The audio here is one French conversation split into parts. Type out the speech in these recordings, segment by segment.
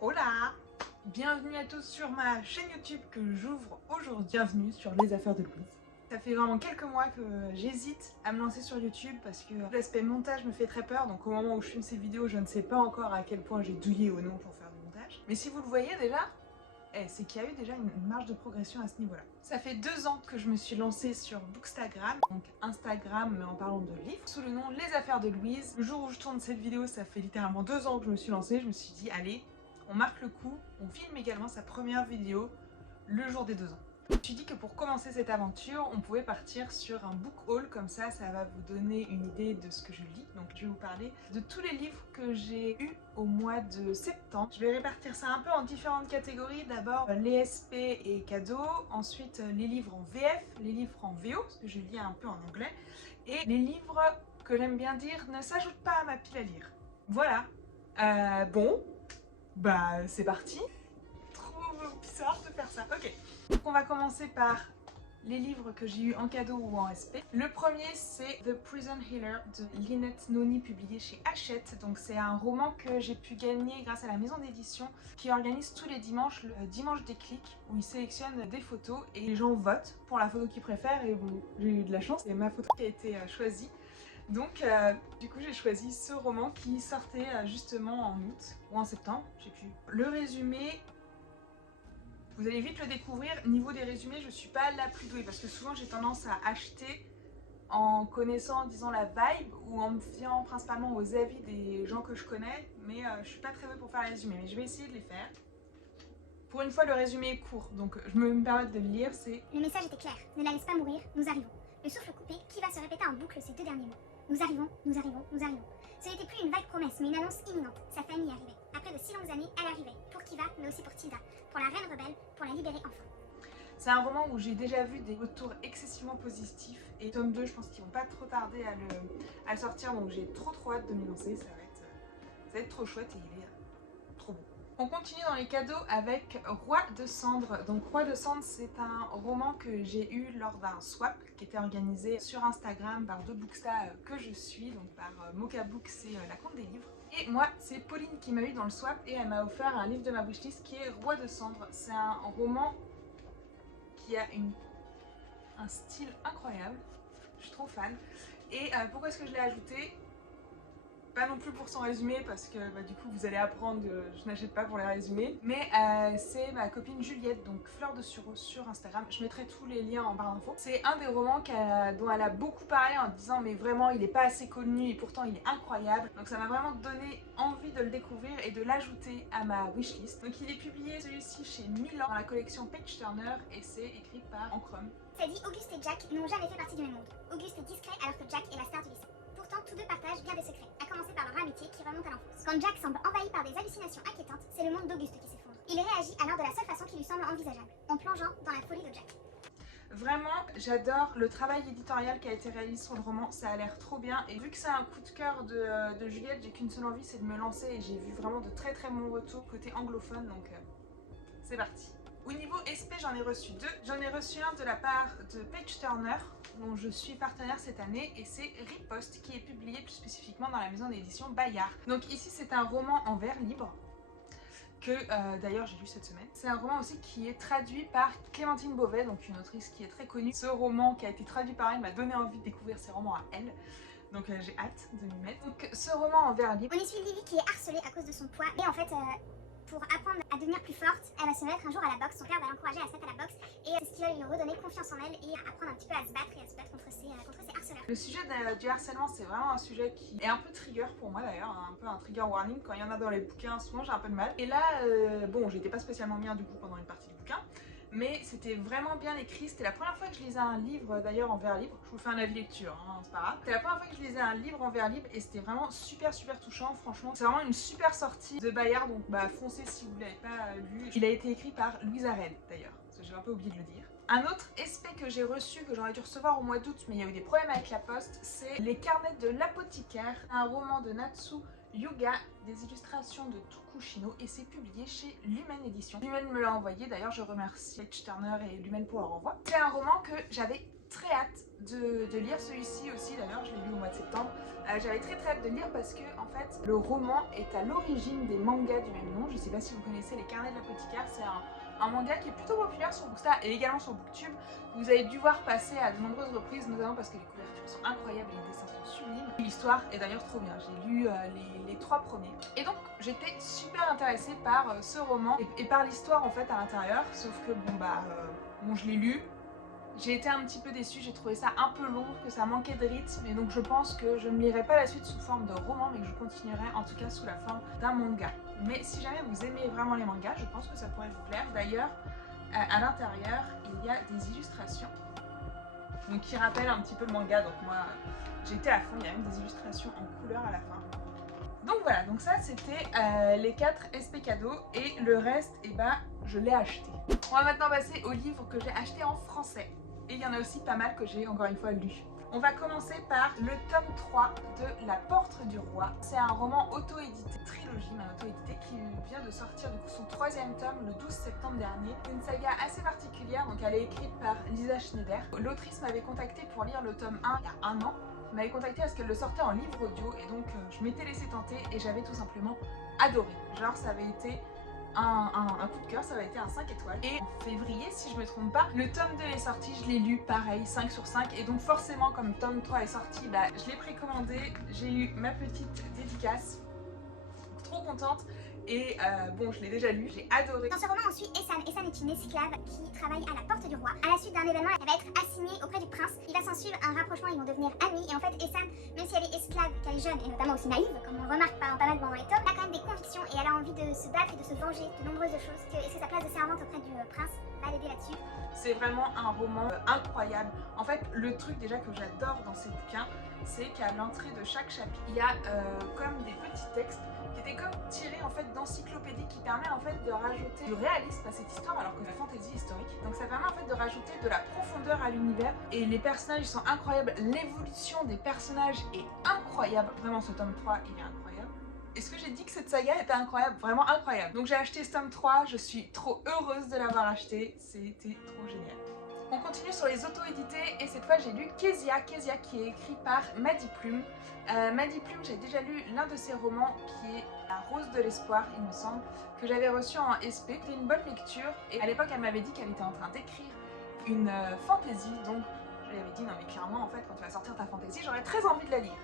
Hola! Bienvenue à tous sur ma chaîne YouTube que j'ouvre aujourd'hui. Bienvenue sur les affaires de Louise. Ça fait vraiment quelques mois que j'hésite à me lancer sur YouTube parce que l'aspect montage me fait très peur. Donc au moment où je filme ces vidéos, je ne sais pas encore à quel point j'ai douillé ou non pour faire du montage. Mais si vous le voyez déjà, c'est qu'il y a eu déjà une marge de progression à ce niveau-là. Ça fait 2 ans que je me suis lancée sur Bookstagram, donc Instagram mais en parlant de livres, sous le nom Les Affaires de Louise. Le jour où je tourne cette vidéo, ça fait littéralement 2 ans que je me suis lancée. Je me suis dit, allez, on marque le coup, on filme également sa première vidéo le jour des 2 ans. Je me suis dit que pour commencer cette aventure, on pouvait partir sur un book haul, comme ça va vous donner une idée de ce que je lis. Donc je vais vous parler de tous les livres que j'ai eus au mois de septembre. Je vais répartir ça un peu en différentes catégories. D'abord les SP et cadeaux, ensuite les livres en VF, les livres en VO, parce que je lis un peu en anglais, et les livres que j'aime bien dire ne s'ajoutent pas à ma pile à lire. Voilà. Bon, bah c'est parti. Trop bizarre de faire ça. Ok. Donc on va commencer par les livres que j'ai eu en cadeau ou en SP. Le premier c'est The Prison Healer de Lynette Noni, publié chez Hachette. Donc c'est un roman que j'ai pu gagner grâce à la maison d'édition qui organise tous les dimanches le dimanche des clics, où ils sélectionnent des photos et les gens votent pour la photo qu'ils préfèrent. Et bon, j'ai eu de la chance, c'est ma photo qui a été choisie. Donc du coup j'ai choisi ce roman qui sortait justement en août ou en septembre, je sais plus. Le résumé, vous allez vite le découvrir. Niveau des résumés, je suis pas la plus douée parce que souvent j'ai tendance à acheter en connaissant, disons, la vibe ou en me fiant principalement aux avis des gens que je connais, mais je suis pas très douée pour faire les résumés, mais je vais essayer de les faire. Pour une fois, le résumé est court, donc je me permets de le lire. C'est: Le message était clair, ne la laisse pas mourir, nous arrivons. Le souffle coupé, qui va se répéter en boucle ces 2 derniers mots. Nous arrivons, nous arrivons, nous arrivons. Ce n'était plus une vague promesse, mais une annonce imminente. Sa famille arrivait. Après de si longues années, elle arrivait. Pour Kiva, mais aussi pour Tilda. Pour la reine rebelle, pour la libérer enfin. C'est un roman où j'ai déjà vu des retours excessivement positifs, et tome 2, je pense qu'ils vont pas trop tarder à le sortir, donc j'ai trop hâte de m'y lancer. Ça va être trop chouette et il est trop beau. On continue dans les cadeaux avec Roi de Cendres. Donc Roi de Cendres, c'est un roman que j'ai eu lors d'un swap qui était organisé sur Instagram par 2 bookstas que je suis, donc par Mochabook, c'est la compte des livres. Et moi, c'est Pauline qui m'a eu dans le swap et elle m'a offert un livre de ma wishlist qui est Roi de Cendres. C'est un roman qui a un style incroyable, je suis trop fan. Et pourquoi est-ce que je l'ai ajouté? Pas non plus pour son résumé parce que du coup vous allez apprendre que je n'achète pas pour les résumés, mais c'est ma copine Juliette, donc Fleur de Sureau sur Instagram. Je mettrai tous les liens en barre d'infos. C'est un des romans dont elle a beaucoup parlé en disant mais vraiment il n'est pas assez connu et pourtant il est incroyable. Donc ça m'a vraiment donné envie de le découvrir et de l'ajouter à ma wishlist. Donc il est publié celui-ci chez Milan dans la collection Page Turner et c'est écrit par Ancrum. Ça dit, Auguste et Jack n'ont jamais fait partie du même monde. Auguste est discret alors que Jack est la star du lycée. Pourtant, tous deux partagent bien des secrets, à commencer par leur amitié qui remonte à l'enfance. Quand Jack semble envahi par des hallucinations inquiétantes, c'est le monde d'Auguste qui s'effondre. Il réagit alors de la seule façon qui lui semble envisageable, en plongeant dans la folie de Jack. Vraiment, j'adore le travail éditorial qui a été réalisé sur le roman, ça a l'air trop bien. Et vu que c'est un coup de cœur de Juliette, j'ai qu'une seule envie, c'est de me lancer. Et j'ai vu vraiment de très bons retours côté anglophone, donc c'est parti. Au niveau SP, j'en ai reçu 2. J'en ai reçu un de la part de Page Turner, dont je suis partenaire cette année, et c'est Riposte, qui est publié plus spécifiquement dans la maison d'édition Bayard. Donc ici, c'est un roman en vers libre, que d'ailleurs j'ai lu cette semaine. C'est un roman aussi qui est traduit par Clémentine Beauvais, donc une autrice qui est très connue. Ce roman qui a été traduit par elle m'a donné envie de découvrir ses romans à elle. Donc j'ai hâte de m'y mettre. Donc ce roman en vers libre. On y suit Lily qui est harcelée à cause de son poids, et en fait, pour apprendre à devenir plus forte, elle va se mettre un jour à la boxe. Son père va l'encourager à se mettre à la boxe, et c'est ce qui va lui redonner confiance en elle et apprendre un petit peu à se battre et à se battre contre ses harceleurs. Le sujet du harcèlement, c'est vraiment un sujet qui est un peu trigger pour moi d'ailleurs, un peu un trigger warning. Quand il y en a dans les bouquins, souvent j'ai un peu de mal. Et là, bon, j'étais pas spécialement bien du coup pendant une partie du bouquin, mais c'était vraiment bien écrit. C'était la première fois que je lisais un livre d'ailleurs en vers libre. Je vous fais un avis lecture, hein, c'est pas grave. C'était la première fois que je lisais un livre en vers libre et c'était vraiment super touchant, franchement. C'est vraiment une super sortie de Bayard, donc foncez si vous l'avez pas lu. Il a été écrit par Louise Arel d'ailleurs, j'ai un peu oublié de le dire. Un autre SP que j'ai reçu, que j'aurais dû recevoir au mois d'août, mais il y a eu des problèmes avec la poste, c'est Les Carnets de l'apothicaire, un roman de Natsu Yuga, des illustrations de Tokushino, et c'est publié chez Lumen Édition. Lumen me l'a envoyé, d'ailleurs je remercie Page Turner et Lumen pour leur envoi. C'est un roman que j'avais très hâte de lire celui-ci aussi, d'ailleurs je l'ai lu au mois de septembre. J'avais très hâte de lire parce que en fait le roman est à l'origine des mangas du même nom. Je sais pas si vous connaissez Les Carnets de l'Apothicaire, c'est un manga qui est plutôt populaire sur Bookstar et également sur Booktube. Vous avez dû voir passer à de nombreuses reprises, notamment parce que les couvertures sont incroyables et les dessins sont sublimes. L'histoire est d'ailleurs trop bien, j'ai lu les 3 premiers. Et donc j'étais super intéressée par ce roman et par l'histoire en fait à l'intérieur, sauf que bon je l'ai lu. J'ai été un petit peu déçue, j'ai trouvé ça un peu long, que ça manquait de rythme, et donc je pense que je ne lirai pas la suite sous forme de roman, mais que je continuerai en tout cas sous la forme d'un manga. Mais si jamais vous aimez vraiment les mangas, je pense que ça pourrait vous plaire. D'ailleurs, à l'intérieur, il y a des illustrations donc, qui rappellent un petit peu le manga, donc moi j'étais à fond, il y a même des illustrations en couleur à la fin. Donc voilà, donc ça c'était les 4 SP cadeaux et le reste, je l'ai acheté. On va maintenant passer aux livres que j'ai achetés en français. Et il y en a aussi pas mal que j'ai encore une fois lu. On va commencer par le tome 3 de La Porte du Roi. C'est un roman auto-édité, trilogie mais auto-édité, qui vient de sortir du coup son 3e tome le 12 septembre dernier. Une saga assez particulière, donc elle est écrite par Lisa Schneider. L'autrice m'avait contactée pour lire le tome 1 il y a un an. Elle m'avait contactée parce qu'elle le sortait en livre audio et donc je m'étais laissé tenter et j'avais tout simplement adoré. Genre ça avait été un coup de cœur, ça va été un 5 étoiles. Et en février, si je me trompe pas, le tome 2 est sorti, je l'ai lu, pareil, 5 sur 5. Et donc forcément, comme le tome 3 est sorti, je l'ai précommandé, j'ai eu ma petite dédicace. Trop contente. Et bon, je l'ai déjà lu, j'ai adoré. Dans ce roman, on suit Essan. Essan est une esclave qui travaille à la porte du roi. À la suite d'un événement, elle va être assignée auprès du prince. Il va s'en suivre un rapprochement, ils vont devenir amis. Et en fait, Essan, même si elle est esclave, qu'elle est jeune et notamment aussi naïve, comme on le remarque pas mal pendant les tomes, elle a quand même des convictions et elle a envie de se battre et de se venger de nombreuses choses. Est-ce que sa place de servante auprès du prince va l'aider là-dessus? C'est vraiment un roman incroyable. En fait, le truc déjà que j'adore dans ces bouquins, c'est qu'à l'entrée de chaque chapitre, il y a comme des petits textes qui étaient comme tirés en fait d'encyclopédie qui permet en fait de rajouter du réalisme à cette histoire alors que la fantaisie historique. Donc ça permet en fait de rajouter de la profondeur à l'univers et les personnages sont incroyables. L'évolution des personnages est incroyable. Vraiment ce tome 3 il est incroyable. Est-ce que j'ai dit que cette saga était incroyable? Vraiment incroyable. Donc j'ai acheté ce tome 3, je suis trop heureuse de l'avoir acheté, c'était trop génial. On continue sur les auto-édités et cette fois j'ai lu Kezia qui est écrit par Maddy Plume. Maddy Plume, j'ai déjà lu l'un de ses romans qui est La Rose de l'Espoir, il me semble, que j'avais reçu en SP. C'était une bonne lecture et à l'époque elle m'avait dit qu'elle était en train d'écrire une fantaisie, donc je lui avais dit non mais clairement en fait quand tu vas sortir ta fantaisie j'aurais très envie de la lire.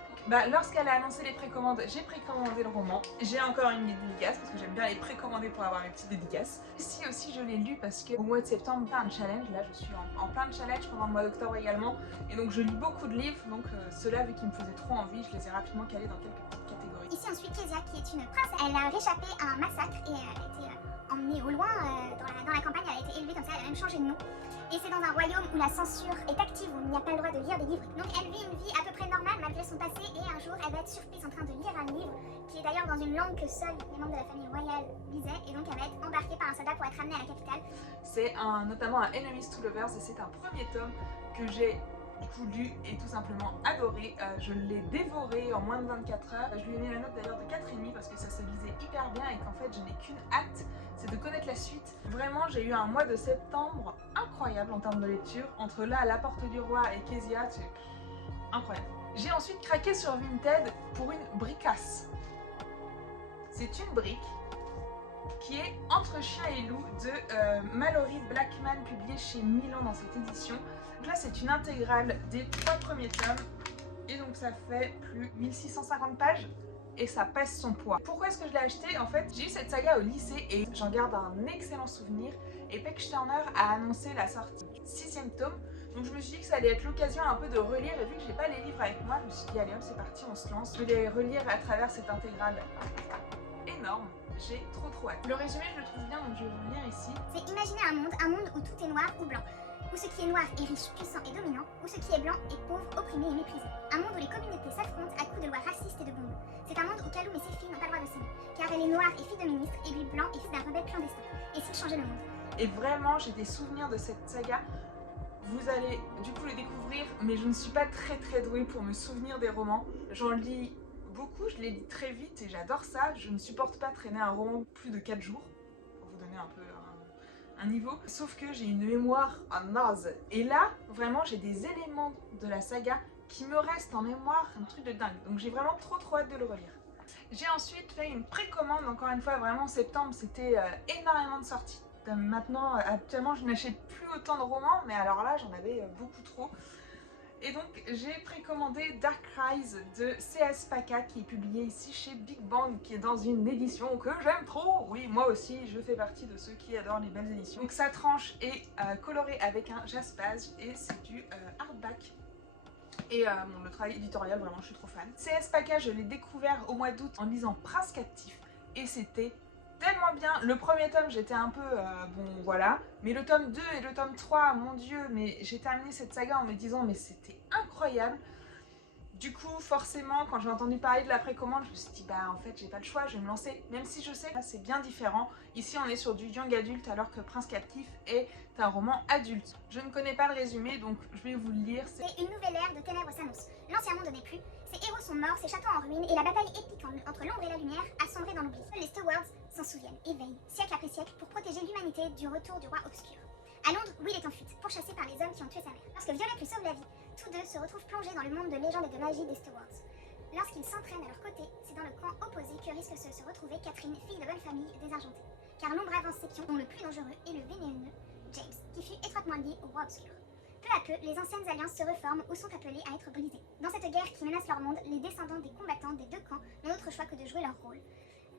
Lorsqu'elle a annoncé les précommandes, j'ai précommandé le roman. J'ai encore une dédicace parce que j'aime bien les précommander pour avoir mes petites dédicaces. Ici aussi je l'ai lu parce qu'au mois de septembre, plein de challenge. Là je suis en plein de challenge pendant le mois d'octobre également. Et donc je lis beaucoup de livres, donc ceux-là vu qu'ils me faisaient trop envie, je les ai rapidement calés dans quelques petites catégories. Ici on suit Kezia qui est une princesse. Elle a réchappé à un massacre et elle a été emmenée au loin dans la campagne. Elle a été élevée comme ça, elle a même changé de nom. Et c'est dans un royaume où la censure est active, où il n'y a pas le droit de lire des livres. Donc elle vit une vie à peu près normale malgré son passé et un jour elle va être surprise en train de lire un livre qui est d'ailleurs dans une langue que seuls les membres de la famille royale lisaient et donc elle va être embarquée par un soldat pour être amenée à la capitale. C'est notamment un Enemies to Lovers et c'est un premier tome que j'ai du coup lu et tout simplement adoré. Je l'ai dévoré en moins de 24 heures. Je lui ai mis la note d'ailleurs de 4,5 parce que ça se lisait hyper bien et qu'en fait je n'ai qu'une hâte, c'est de connaître la suite. Vraiment j'ai eu un mois de septembre incroyable en termes de lecture. Entre là, La Porte du Roi et Kezia, c'est incroyable. J'ai ensuite craqué sur Vinted pour une bricasse. C'est une brique qui est Entre chien et loup de Mallory Blackman, publié chez Milan dans cette édition. Donc là c'est une intégrale des 3 premiers tomes et donc ça fait plus 1650 pages et ça pèse son poids. Pourquoi est-ce que je l'ai acheté? En fait j'ai eu cette saga au lycée et j'en garde un excellent souvenir et Peck Turner a annoncé la sortie du 6e tome. Donc je me suis dit que ça allait être l'occasion un peu de relire et vu que j'ai pas les livres avec moi, je me suis dit allez hop c'est parti on se lance. Je vais les relire à travers cette intégrale énorme. J'ai trop hâte. Le résumé je le trouve bien donc je vais vous le lire ici. C'est imaginer un monde où tout est noir ou blanc. Où ce qui est noir est riche, puissant et dominant, où ce qui est blanc est pauvre, opprimé et méprisé. Un monde où les communautés s'affrontent à coups de lois racistes et de bombes. C'est un monde où Kaloum et ses filles n'ont pas le droit de s'aimer, car elle est noire et fille de ministre, et lui blanc et fils d'un rebelle clandestin. Et s'il changeait le monde? Et vraiment j'ai des souvenirs de cette saga. Vous allez du coup les découvrir, mais je ne suis pas très douée pour me souvenir des romans. J'en lis beaucoup, je les lis très vite et j'adore ça. Je ne supporte pas traîner un roman plus de 4 jours, pour vous donner un peu un niveau, sauf que j'ai une mémoire en naze. Et là, vraiment, j'ai des éléments de la saga qui me restent en mémoire, un truc de dingue. Donc j'ai vraiment trop hâte de le relire. J'ai ensuite fait une précommande, encore une fois, vraiment en septembre, c'était énormément de sorties. Maintenant, actuellement, je n'achète plus autant de romans, mais alors là, j'en avais beaucoup trop. Et donc, j'ai précommandé Dark Rise de C.S. Paca, qui est publié ici chez Big Bang, qui est dans une édition que j'aime trop. Oui, moi aussi, je fais partie de ceux qui adorent les belles éditions. Donc, sa tranche est colorée avec un jaspage et c'est du hardback. Et bon, le travail éditorial, vraiment, je suis trop fan. C.S. Paca, je l'ai découvert au mois d'août en lisant Prince Captif et c'était tellement bien. Le premier tome, j'étais un peu bon, voilà. Mais le tome 2 et le tome 3, mon dieu, mais j'ai terminé cette saga en me disant, mais c'était incroyable. Du coup, forcément, quand j'ai entendu parler de la précommande, je me suis dit, bah en fait, j'ai pas le choix, je vais me lancer. Même si je sais que c'est bien différent. Ici, on est sur du young adulte, alors que Prince Captif est un roman adulte. Je ne connais pas le résumé, donc je vais vous le lire. C'est une nouvelle ère de ténèbres s'annonce. L'ancien monde n'est plus, ses héros sont morts, ses châteaux en ruine, et la bataille épique entre l'ombre et la lumière a sombré dans l'oubli. Les Stewards s'en souviennent et veillent, siècle après siècle, pour protéger l'humanité du retour du roi obscur. À Londres, Will est en fuite, pourchassé par les hommes qui ont tué sa mère. Lorsque Violet lui sauve la vie, tous deux se retrouvent plongés dans le monde de légende et de magie des Stewards. Lorsqu'ils s'entraînent à leur côté, c'est dans le camp opposé que risque de se retrouver Catherine, fille de bonne famille, désargentée. Car l'ombre avance ses pions, dont le plus dangereux est le vénéneux James, qui fut étroitement lié au roi obscur. Peu à peu, les anciennes alliances se reforment ou sont appelées à être brisées. Dans cette guerre qui menace leur monde, les descendants des combattants des deux camps n'ont d'autre choix que de jouer leur rôle,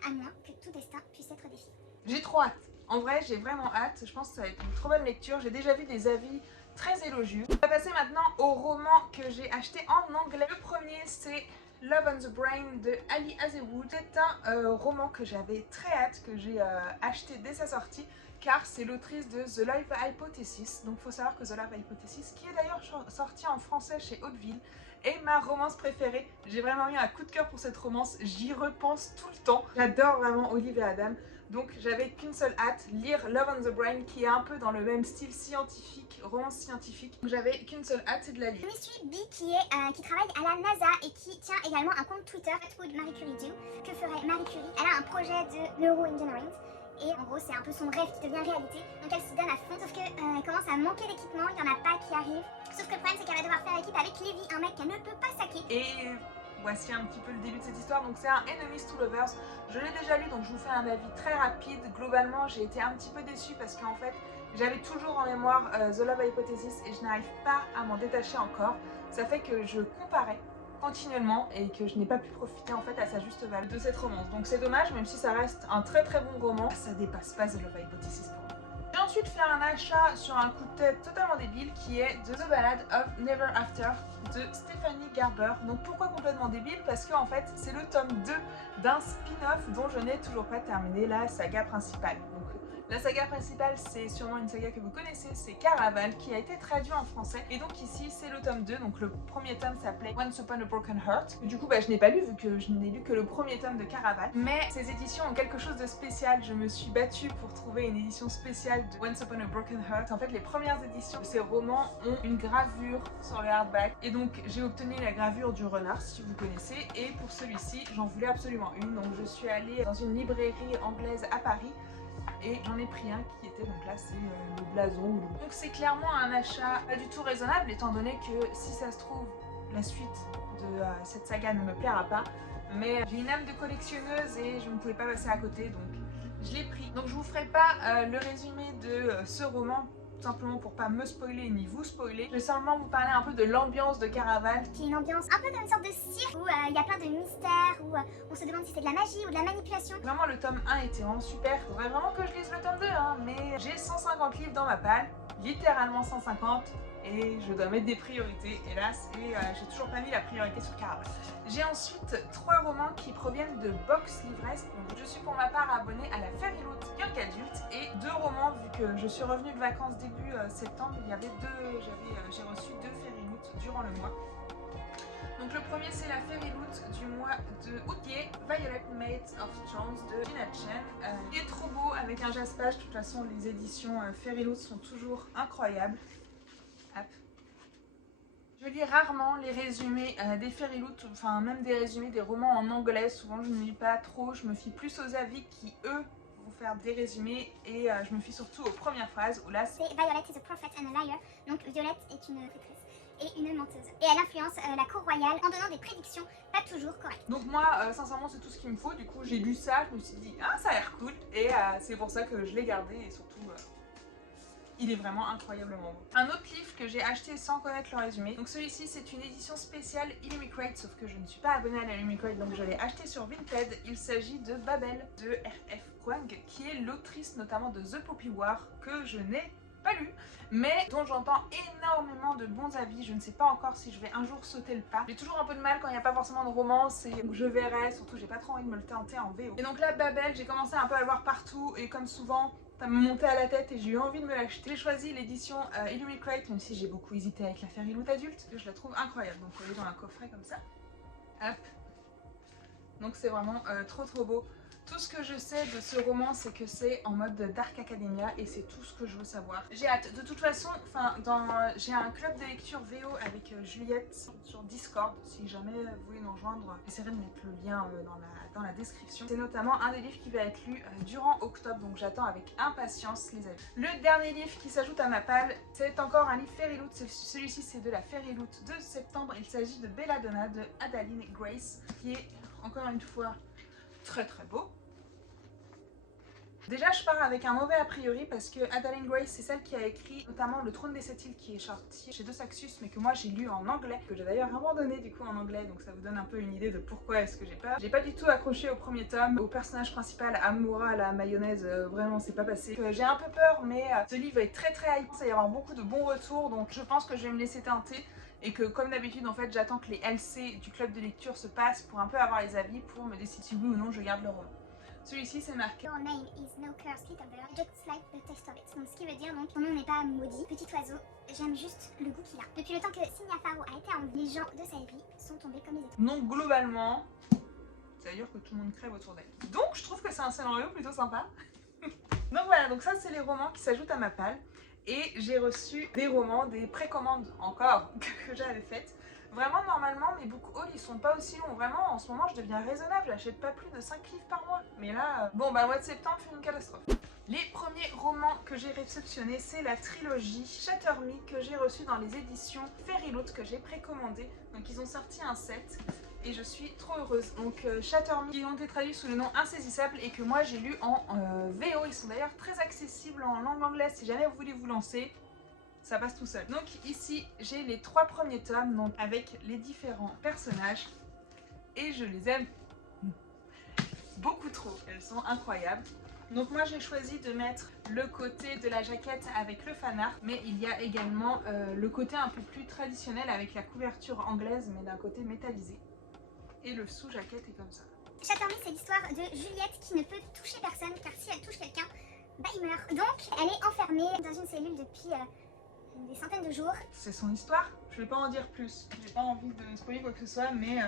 à moins que tout destin puisse être défié. J'ai trop hâte. En vrai, j'ai vraiment hâte. Je pense que ça va être une trop bonne lecture. J'ai déjà vu des avis très élogieux. On va passer maintenant au roman que j'ai acheté en anglais. Le premier, c'est Love on the Brain de Ali Hazelwood. C'est un roman que j'avais très hâte, que j'ai acheté dès sa sortie, car c'est l'autrice de The Life Hypothesis. Donc il faut savoir que The Life Hypothesis, qui est d'ailleurs sorti en français chez Hauteville, est ma romance préférée. J'ai vraiment eu un coup de cœur pour cette romance, j'y repense tout le temps. J'adore vraiment Olivia Adam. Donc j'avais qu'une seule hâte, lire Love on the Brain, qui est un peu dans le même style scientifique, romance scientifique. Donc j'avais qu'une seule hâte, c'est de la lire. Je suis Bee qui travaille à la NASA et qui tient également un compte Twitter, What would Marie Curie do? Que ferait Marie Curie? Elle a un projet de neuroengineering et en gros c'est un peu son rêve qui devient réalité, donc elle s'y donne à fond, sauf qu'elle commence à manquer d'équipement, il n'y en a pas qui arrivent. Sauf que le problème c'est qu'elle va devoir faire équipe avec Levi, un mec qu'elle ne peut pas saquer. Et voici un petit peu le début de cette histoire. Donc c'est un Enemies to Lovers. Je l'ai déjà lu, donc je vous fais un avis très rapide. Globalement, j'ai été un petit peu déçue parce qu'en fait, j'avais toujours en mémoire The Love Hypothesis et je n'arrive pas à m'en détacher encore. Ça fait que je comparais continuellement et que je n'ai pas pu profiter en fait à sa juste valeur de cette romance. Donc c'est dommage, même si ça reste un très bon roman, ça dépasse pas The Love Hypothesis pour moi. J'ai ensuite fait un achat sur un coup de tête totalement débile qui est The Ballad of Never After de Stephanie Garber. Donc pourquoi complètement débile? Parce que en fait c'est le tome 2 d'un spin-off dont je n'ai toujours pas terminé la saga principale. Donc la saga principale, c'est sûrement une saga que vous connaissez, c'est Caraval, qui a été traduit en français. Et donc ici, c'est le tome 2, donc le premier tome s'appelait Once Upon a Broken Heart. Du coup, je n'ai pas lu, vu que je n'ai lu que le premier tome de Caraval. Mais ces éditions ont quelque chose de spécial. Je me suis battue pour trouver une édition spéciale de Once Upon a Broken Heart. En fait, les premières éditions de ces romans ont une gravure sur le hardback. Et donc, j'ai obtenu la gravure du renard, si vous connaissez. Et pour celui-ci, j'en voulais absolument une. Donc, je suis allée dans une librairie anglaise à Paris. Et j'en ai pris un qui était, donc là c'est le blason. Donc c'est clairement un achat pas du tout raisonnable, étant donné que si ça se trouve, la suite de cette saga ne me plaira pas. Mais j'ai une âme de collectionneuse et je ne pouvais pas passer à côté, donc je l'ai pris. Donc je vous ferai pas le résumé de ce roman, tout simplement pour pas me spoiler ni vous spoiler. Je vais simplement vous parler un peu de l'ambiance de Caraval. Qui est une ambiance un peu comme une sorte de cirque où il y a plein de mystères, où on se demande si c'est de la magie ou de la manipulation. Vraiment le tome 1 était vraiment super. Faudrait vraiment que je lise le tome 2 hein, mais j'ai 150 livres dans ma palle, littéralement 150. Et je dois mettre des priorités, hélas, et j'ai toujours pas mis la priorité sur Caraval. J'ai ensuite 3 romans qui proviennent de Box Livresse. Donc je suis pour ma part abonnée à la Fairy Loot Young Adulte et 2 romans, vu que je suis revenue de vacances début septembre, il y avait j'ai reçu 2 Fairy Loot durant le mois. Donc le premier c'est la Fairy Loot du mois de août qui est Violet Maids of Jones de Gina Chen. Il est trop beau avec un jaspage, de toute façon les éditions Fairy Loot sont toujours incroyables. Hop. Je lis rarement les résumés des Fairy Loot, enfin même des résumés des romans en anglais, souvent je ne lis pas trop, je me fie plus aux avis qui eux vous faire des résumés et je me fie surtout aux premières phrases où là C'est Violet is a prophet and a liar, donc Violette est une prêtresse et une menteuse. Et elle influence la cour royale en donnant des prédictions pas toujours correctes. Donc moi, sincèrement, c'est tout ce qu'il me faut. Du coup, j'ai lu ça, je me suis dit, ah, ça a l'air cool. Et c'est pour ça que je l'ai gardé et surtout, il est vraiment incroyablement beau. Un autre livre que j'ai acheté sans connaître le résumé. Donc celui-ci, c'est une édition spéciale Illumicrate, sauf que je ne suis pas abonnée à la Illumicrate, donc je l'ai acheté sur Vinted. Il s'agit de Babel de R.F. Kuang, qui est l'autrice notamment de The Poppy War, que je n'ai pas lu, mais dont j'entends énormément de bons avis. Je ne sais pas encore si je vais un jour sauter le pas. J'ai toujours un peu de mal quand il n'y a pas forcément de romance et je verrai, surtout j'ai pas trop envie de me le tenter en VO. Et donc là, Babel, j'ai commencé un peu à le voir partout et comme souvent, ça me montait à la tête et j'ai eu envie de me l'acheter. J'ai choisi l'édition Illumicrate, même si j'ai beaucoup hésité avec la Fairyloot adulte, que je la trouve incroyable. Donc elle est dans un coffret comme ça. Hop. Donc c'est vraiment trop beau. Tout ce que je sais de ce roman, c'est que c'est en mode Dark Academia et c'est tout ce que je veux savoir. J'ai hâte. De toute façon, j'ai un club de lecture VO avec Juliette sur Discord. Si jamais vous voulez nous rejoindre, j'essaierai de mettre le lien dans la description. C'est notamment un des livres qui va être lu durant octobre, donc j'attends avec impatience les avis. Le dernier livre qui s'ajoute à ma palle, c'est encore un livre Fairyloot. Celui-ci, c'est de la Fairyloot de septembre. Il s'agit de Belladonna de Adaline Grace, qui est encore une fois très beau. Déjà je pars avec un mauvais a priori parce que Adaline Grace c'est celle qui a écrit notamment Le Trône des Sept Îles qui est sorti chez De Saxus mais que moi j'ai lu en anglais, que j'ai d'ailleurs abandonné du coup en anglais, donc ça vous donne un peu une idée de pourquoi est-ce que j'ai peur. J'ai pas du tout accroché au premier tome, au personnage principal Amoura, la mayonnaise, vraiment c'est pas passé. J'ai un peu peur mais ce livre est très hype, il va y avoir beaucoup de bons retours donc je pense que je vais me laisser tenter. Et que comme d'habitude en fait j'attends que les LC du club de lecture se passent pour un peu avoir les avis pour me décider si oui ou non je garde le roman. Celui-ci c'est marqué Your name is no cursed little bird, just like the taste of it. Donc ce qui veut dire donc ton nom n'est pas maudit, petit oiseau, j'aime juste le goût qu'il a. Depuis le temps que Signafaro a été en vie, les gens de sa vie sont tombés comme les étoiles. Donc globalement, ça veut dire que tout le monde crève autour d'elle. Donc je trouve que c'est un scénario plutôt sympa. Donc voilà, donc ça c'est les romans qui s'ajoutent à ma palle. Et j'ai reçu des romans, des précommandes encore que j'avais faites. Vraiment normalement mes book hauls ils sont pas aussi longs. Vraiment en ce moment je deviens raisonnable, j'achète pas plus de 5 livres par mois. Mais là, bon bah le mois de septembre fait une catastrophe. Les premiers romans que j'ai réceptionnés c'est la trilogie Shatter Me que j'ai reçue dans les éditions Fairyloot que j'ai précommandé. Donc ils ont sorti un set. Et je suis trop heureuse. Donc Shatter Me qui ont été traduits sous le nom Insaisissable et que moi j'ai lu en VO. Ils sont d'ailleurs très accessibles en langue anglaise si jamais vous voulez vous lancer. Ça passe tout seul. Donc ici j'ai les 3 premiers tomes donc avec les différents personnages et je les aime beaucoup trop. Elles sont incroyables. Donc moi j'ai choisi de mettre le côté de la jaquette avec le fan art, mais il y a également le côté un peu plus traditionnel avec la couverture anglaise mais d'un côté métallisé. Et le sous-jaquette est comme ça. Shatter Me, c'est l'histoire de Juliette qui ne peut toucher personne car si elle touche quelqu'un, bah il meurt. Donc elle est enfermée dans une cellule depuis des centaines de jours. C'est son histoire, je vais pas en dire plus. J'ai pas envie de spoiler quoi que ce soit, mais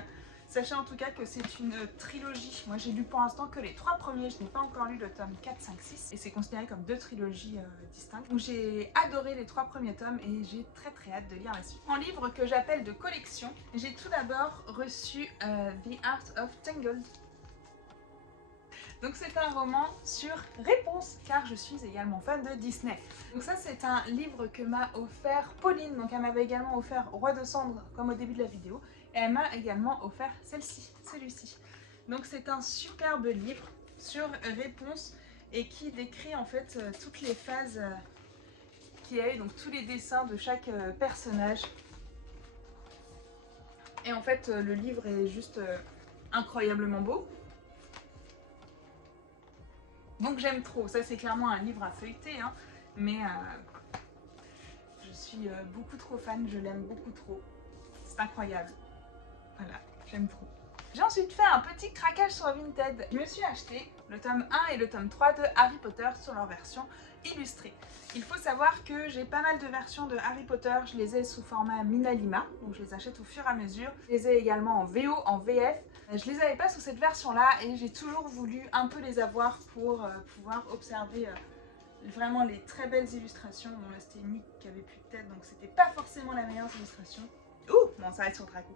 sachez en tout cas que c'est une trilogie. Moi j'ai lu pour l'instant que les 3 premiers, je n'ai pas encore lu le tome 4, 5, 6. Et c'est considéré comme 2 trilogies distinctes. Donc j'ai adoré les 3 premiers tomes et j'ai très hâte de lire la suite. En livre que j'appelle de collection, j'ai tout d'abord reçu The Art of Tangled. Donc c'est un roman sur Réponse, car je suis également fan de Disney. Donc ça c'est un livre que m'a offert Pauline, donc elle m'avait également offert Roi de Cendre comme au début de la vidéo, et elle m'a également offert celui-ci. Donc c'est un superbe livre sur Réponse et qui décrit en fait toutes les phases qu'il y a eu, donc tous les dessins de chaque personnage. Et en fait le livre est juste incroyablement beau. Donc j'aime trop, ça c'est clairement un livre à feuilleter, hein, mais je suis beaucoup trop fan, je l'aime beaucoup trop, c'est incroyable, voilà, j'aime trop. J'ai ensuite fait un petit craquage sur Vinted, je me suis acheté le tome 1 et le tome 3 de Harry Potter sur leur version illustrée. Il faut savoir que j'ai pas mal de versions de Harry Potter, je les ai sous format Minalima, donc je les achète au fur et à mesure. Je les ai également en VO, en VF. Je les avais pas sous cette version là et j'ai toujours voulu un peu les avoir pour pouvoir observer vraiment les très belles illustrations. Bon là c'était Nick qui avait plus de tête donc c'était pas forcément la meilleure illustration. Ouh, bon ça reste sur Draco.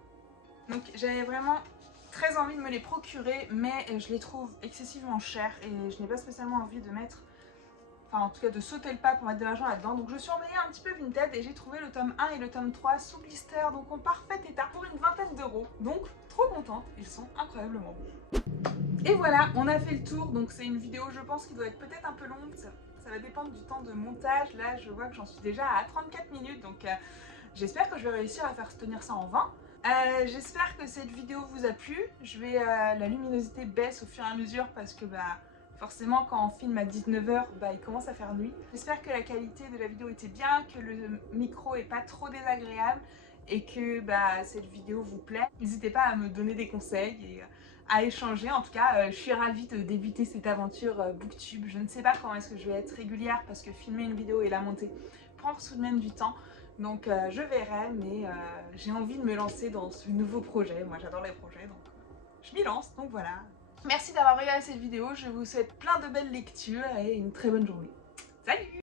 Donc j'avais vraiment très envie de me les procurer, mais je les trouve excessivement chers et je n'ai pas spécialement envie de mettre, enfin en tout cas de sauter le pas pour mettre de l'argent là-dedans. Donc je suis envoyée un petit peu Vinted et j'ai trouvé le tome 1 et le tome 3 sous blister, donc en parfait état pour une vingtaine d'euros. Donc trop contente, ils sont incroyablement beaux. Et voilà, on a fait le tour, donc c'est une vidéo je pense qui doit être peut-être un peu longue, ça va dépendre du temps de montage. Là je vois que j'en suis déjà à 34 minutes, donc j'espère que je vais réussir à faire tenir ça en 20. J'espère que cette vidéo vous a plu. La luminosité baisse au fur et à mesure parce que forcément quand on filme à 19h, il commence à faire nuit. J'espère que la qualité de la vidéo était bien, que le micro est pas trop désagréable et que cette vidéo vous plaît. N'hésitez pas à me donner des conseils et à échanger. En tout cas, je suis ravie de débuter cette aventure Booktube. Je ne sais pas quand est-ce que je vais être régulière parce que filmer une vidéo et la monter prend tout de même du temps. Donc je verrai, mais j'ai envie de me lancer dans ce nouveau projet. Moi j'adore les projets, donc je m'y lance, donc voilà. Merci d'avoir regardé cette vidéo, je vous souhaite plein de belles lectures et une très bonne journée. Salut!